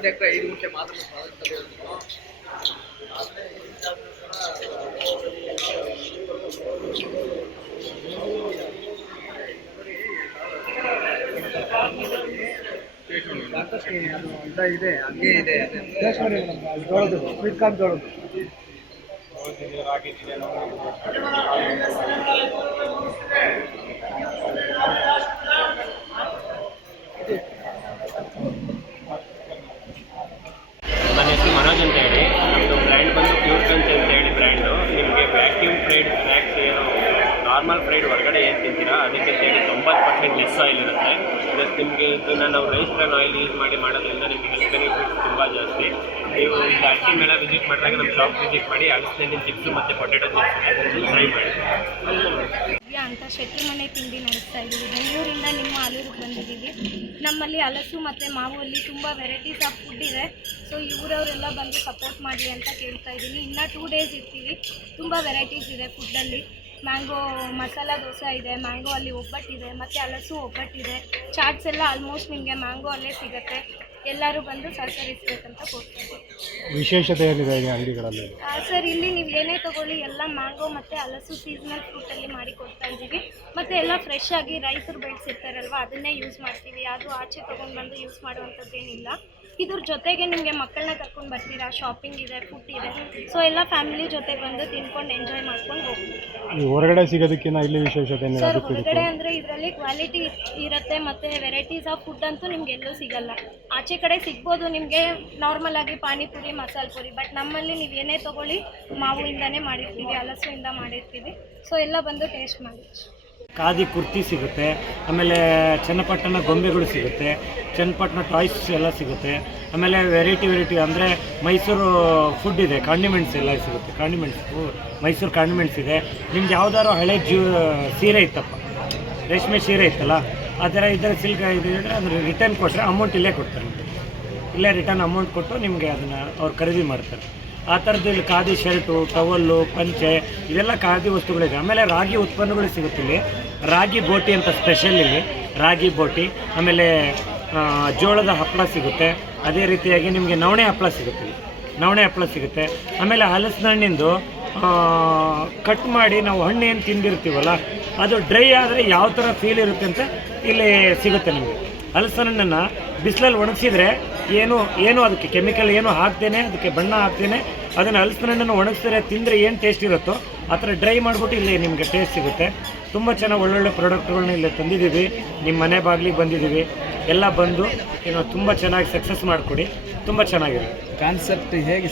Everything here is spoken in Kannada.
ಒಂದು ಎಕರೆ 5 ಗುಂಟೆ ಮಾತ್ರ ಇದೆ ಹಂಗೆ ಇದೆ ಜೋಳದು ಸ್ವೀಟ್ ಕಾರ್ನ್ ಜೋಳದು ನನ್ನ ಹೆಸರು ಮನೋಜ್ ಅಂತ ಹೇಳಿ. ನಮ್ಮದು ಬ್ರ್ಯಾಂಡ್ ಬಂದು ಪ್ಯೂರ್ ಕಂಚ್ ಅಂತ ಹೇಳಿ ಬ್ರ್ಯಾಂಡು. ನಿಮಗೆ ವ್ಯಾಕ್ಯೂಮ್ ಫ್ರೈಡ್ ಸ್ನ್ಯಾಕ್ಸ್ ಏನು ನಾರ್ಮಲ್ ಫ್ರೈಡ್ ಹೊರಗಡೆ ಏನು ತಿಂತೀರಾ ಅದಕ್ಕೆ ಹೇಳಿ 90% ಲೆಸ್ ಆಯಿಲ್ ಇರುತ್ತೆ. ಪ್ಲಸ್ ನಿಮಗೆ ಇದನ್ನು ನಾವು ರೈಸ್ ಬ್ರಾನ್ ಆಯಿಲ್ ಯೂಸ್ ಮಾಡಿ ಮಾಡೋದ್ರಿಂದ ನಿಮಗೆ ಹೆಲ್ತ್ ಬೆನಿಫಿಟ್ಸ್ ತುಂಬ ಜಾಸ್ತಿ. ನೀವು ಈಗ ಅಕ್ಕಿ ಮೇಳ ವಿಸಿಟ್ ಮಾಡಿದಾಗ ನಮ್ಮ ಶಾಪ್ ವಿಸಿಟ್ ಮಾಡಿ ಅಳಸಿನ ಚಿಪ್ಸು ಮತ್ತು ಪೊಟೆಟೊ ಚಿಪ್ಸ್ ಟ್ರೈ ಮಾಡಿ. ಅಂತ ಶೆಟ್ಟಿ ಮನೆ ತಿಂಡಿ ನಡೆಸ್ತಾ ಇದ್ದೀವಿ. ಬೆಂಗಳೂರಿಂದ ನಿಮ್ಮ ಆಲೂರಿಗೆ ಬಂದಿದ್ದೀವಿ. ನಮ್ಮಲ್ಲಿ ಹಲಸು ಮತ್ತು ಮಾವಲ್ಲಿ ತುಂಬ ವೆರೈಟೀಸ್ ಆಫ್ ಫುಡ್ ಇದೆ. ಸೊ ಇವರವರೆಲ್ಲ ಬಂದು ಸಪೋರ್ಟ್ ಮಾಡಲಿ ಅಂತ ಕೇಳ್ತಾ ಇದ್ದೀನಿ. ಇನ್ನೂ 2 ಡೇಸ್ ಇರ್ತೀವಿ. ತುಂಬ ವೆರೈಟೀಸ್ ಇದೆ ಫುಡ್ಡಲ್ಲಿ. ಮ್ಯಾಂಗೋ ಮಸಾಲ ದೋಸೆ ಇದೆ, ಮ್ಯಾಂಗೋ ಅಲ್ಲಿ ಒಬ್ಬಟ್ಟಿದೆ, ಮತ್ತು ಹಲಸು ಒಬ್ಬಟ್ಟಿದೆ. ಚಾಟ್ಸ್ ಎಲ್ಲ ಆಲ್ಮೋಸ್ಟ್ ನಿಮಗೆ ಮ್ಯಾಂಗೋ ಅಲ್ಲೇ ಸಿಗುತ್ತೆ. ಎಲ್ಲರೂ ಬಂದು ಸಹಕರಿಸಬೇಕಂತ ಕೊಡ್ತೀವಿ. ವಿಶೇಷತೆ ಏನಿದೆ ಈ ಅಂಗಡಿಗಳಲ್ಲಿ? ಸರ್, ಇಲ್ಲಿ ನೀವು ಏನೇ ತೊಗೊಳ್ಳಿ ಎಲ್ಲ ಮ್ಯಾಂಗೋ ಮತ್ತು ಹಲಸು ಸೀಸನಲ್ ಫ್ರೂಟಲ್ಲಿ ಮಾಡಿ ಕೊಡ್ತಾ ಇದ್ದೀವಿ. ಮತ್ತು ಎಲ್ಲ ಫ್ರೆಶ್ ಆಗಿ ರೈತರು ಬೆಳೆಸಿರ್ತಾರಲ್ವ ಅದನ್ನೇ ಯೂಸ್ ಮಾಡ್ತೀವಿ. ಅದು ಆಚೆ ತೊಗೊಂಡು ಬಂದು ಯೂಸ್ ಮಾಡುವಂಥದ್ದೇನಿಲ್ಲ. ಇದ್ರ ಜೊತೆಗೆ ನಿಮಗೆ ಮಕ್ಕಳನ್ನ ಕರ್ಕೊಂಡು ಬರ್ತೀರಾ, ಶಾಪಿಂಗ್ ಇದೆ, ಫುಡ್ ಇದೆ. ಸೊ ಎಲ್ಲ ಫ್ಯಾಮಿಲಿ ಜೊತೆ ಬಂದು ತಿನ್ಕೊಂಡು ಎಂಜಾಯ್ ಮಾಡ್ಕೊಂಡು ಹೋಗ್ತೀವಿ. ಹೊರಗಡೆ ಸಿಗೋದಕ್ಕಿಂತ ಇಲ್ಲಿ ವಿಶೇಷತೆ ಸರ್, ಹೊರಗಡೆ ಅಂದರೆ ಇದರಲ್ಲಿ ಕ್ವಾಲಿಟಿ ಇರುತ್ತೆ ಮತ್ತು ವೆರೈಟೀಸ್ ಆಫ್ ಫುಡ್ ಅಂತೂ ನಿಮ್ಗೆ ಎಲ್ಲೂ ಸಿಗಲ್ಲ. ಆಚೆ ಕಡೆ ಸಿಗ್ಬೋದು ನಿಮಗೆ ನಾರ್ಮಲ್ ಆಗಿ ಪಾನಿಪುರಿ, ಮಸಾಲೆ ಪುರಿ. ಬಟ್ ನಮ್ಮಲ್ಲಿ ನೀವು ಏನೇ ತೊಗೊಳ್ಳಿ ಮಾವಿಂದನೇ ಮಾಡಿರ್ತೀವಿ, ಹಲಸುವಿಂದ ಮಾಡಿರ್ತೀವಿ. ಸೊ ಎಲ್ಲ ಬಂದು ಟೇಸ್ಟ್ ಮಾಡಿ. ಖಾದಿ ಕುರ್ತಿ ಸಿಗುತ್ತೆ, ಆಮೇಲೆ ಚನ್ನಪಟ್ಟಣ ಗೊಂಬೆಗಳು ಸಿಗುತ್ತೆ, ಚನ್ನಪಟ್ಟಣ ಟಾಯ್ಸ್ ಎಲ್ಲ ಸಿಗುತ್ತೆ. ಆಮೇಲೆ ವೆರೈಟಿ ಅಂದರೆ ಮೈಸೂರು ಫುಡ್ ಇದೆ, ಕಾಂಡಿಮೆಂಟ್ಸ್ ಎಲ್ಲ ಸಿಗುತ್ತೆ. ಮೈಸೂರು ಕಾಂಡಿಮೆಂಟ್ಸ್ ಇದೆ. ನಿಮ್ಗೆ ಯಾವ್ದಾದ್ರು ಹಳೆ ಸೀರೆ ಇತ್ತಪ್ಪ, ರೇಷ್ಮೆ ಸೀರೆ ಇತ್ತಲ್ಲ, ಆ ಥರ ಇದ್ದರೆ ಸಿಲ್ಕ್ ಇದೆ ಅಂದರೆ ರಿಟರ್ನ್ ಕೊಟ್ಟರೆ ಅಮೌಂಟ್ ಇಲ್ಲೇ ಕೊಡ್ತಾರೆ. ಇಲ್ಲೇ ರಿಟರ್ನ್ ಅಮೌಂಟ್ ಕೊಟ್ಟು ನಿಮಗೆ ಅದನ್ನು ಅವ್ರು ಖರೀದಿ ಮಾಡ್ತಾರೆ. ಆ ಥರದ್ದು ಇಲ್ಲಿ ಖಾದಿ ಶರ್ಟು, ಟವಲ್ಲು, ಪಂಚೆ ಇದೆಲ್ಲ ಖಾದಿ ವಸ್ತುಗಳಿದೆ. ಆಮೇಲೆ ರಾಗಿ ಉತ್ಪನ್ನಗಳು ಸಿಗುತ್ತೆ ಇಲ್ಲಿ. ರಾಗಿ ಬೋಟಿ ಅಂತ ಸ್ಪೆಷಲ್ ಇಲ್ಲಿ, ರಾಗಿ ಬೋಟಿ. ಆಮೇಲೆ ಜೋಳದ ಹಪ್ಪಳ ಸಿಗುತ್ತೆ. ಅದೇ ರೀತಿಯಾಗಿ ನಿಮಗೆ ನವಣೆ ಹಪ್ಪಳ ಸಿಗುತ್ತೆ ಇಲ್ಲಿ, ನವಣೆ ಹಪ್ಪಳ ಸಿಗುತ್ತೆ. ಆಮೇಲೆ ಹಲಸಿನ ಹಣ್ಣಿಂದು ಕಟ್ ಮಾಡಿ ನಾವು ಹಣ್ಣು ಏನು ತಿಂದಿರ್ತೀವಲ್ಲ ಅದು ಡ್ರೈ ಆದರೆ ಯಾವ ಥರ ಫೀಲ್ ಇರುತ್ತೆ ಅಂತ ಇಲ್ಲಿ ಸಿಗುತ್ತೆ ನಿಮಗೆ. ಹಲಸಿನ ಹಣ್ಣನ್ನು ಬಿಸಿಲಲ್ಲಿ ಒಣಗಿಸಿದ್ರೆ ಏನು ಅದಕ್ಕೆ ಕೆಮಿಕಲ್ ಏನು ಹಾಕ್ತೇನೆ, ಅದಕ್ಕೆ ಬಣ್ಣ ಹಾಕ್ತೇನೆ, ಅದನ್ನು ಹಲಸಿನ ಹಣ್ಣನ್ನು ಒಣಗಿಸಿದ್ರೆ ತಿಂದರೆ ಏನು ಟೇಸ್ಟ್ ಇರುತ್ತೋ ಆ ಥರ ಡ್ರೈ ಮಾಡಿಬಿಟ್ಟು ಇಲ್ಲಿ ನಿಮಗೆ ಟೇಸ್ಟ್ ಸಿಗುತ್ತೆ. ತುಂಬ ಚೆನ್ನಾಗಿ ಒಳ್ಳೊಳ್ಳೆ ಪ್ರಾಡಕ್ಟ್ಗಳನ್ನ ಇಲ್ಲಿ ತಂದಿದ್ದೀವಿ. ನಿಮ್ಮ ಮನೆ ಬಾಗಿಲಿಗೆ ಬಂದಿದ್ದೀವಿ. ಎಲ್ಲ ಬಂದು ತುಂಬ ಚೆನ್ನಾಗಿ ಸಕ್ಸಸ್ ಮಾಡಿಕೊಡಿ. ತುಂಬ ಚೆನ್ನಾಗಿರುತ್ತೆ. ಕಾನ್ಸೆಪ್ಟ್ ಹೇಗೆ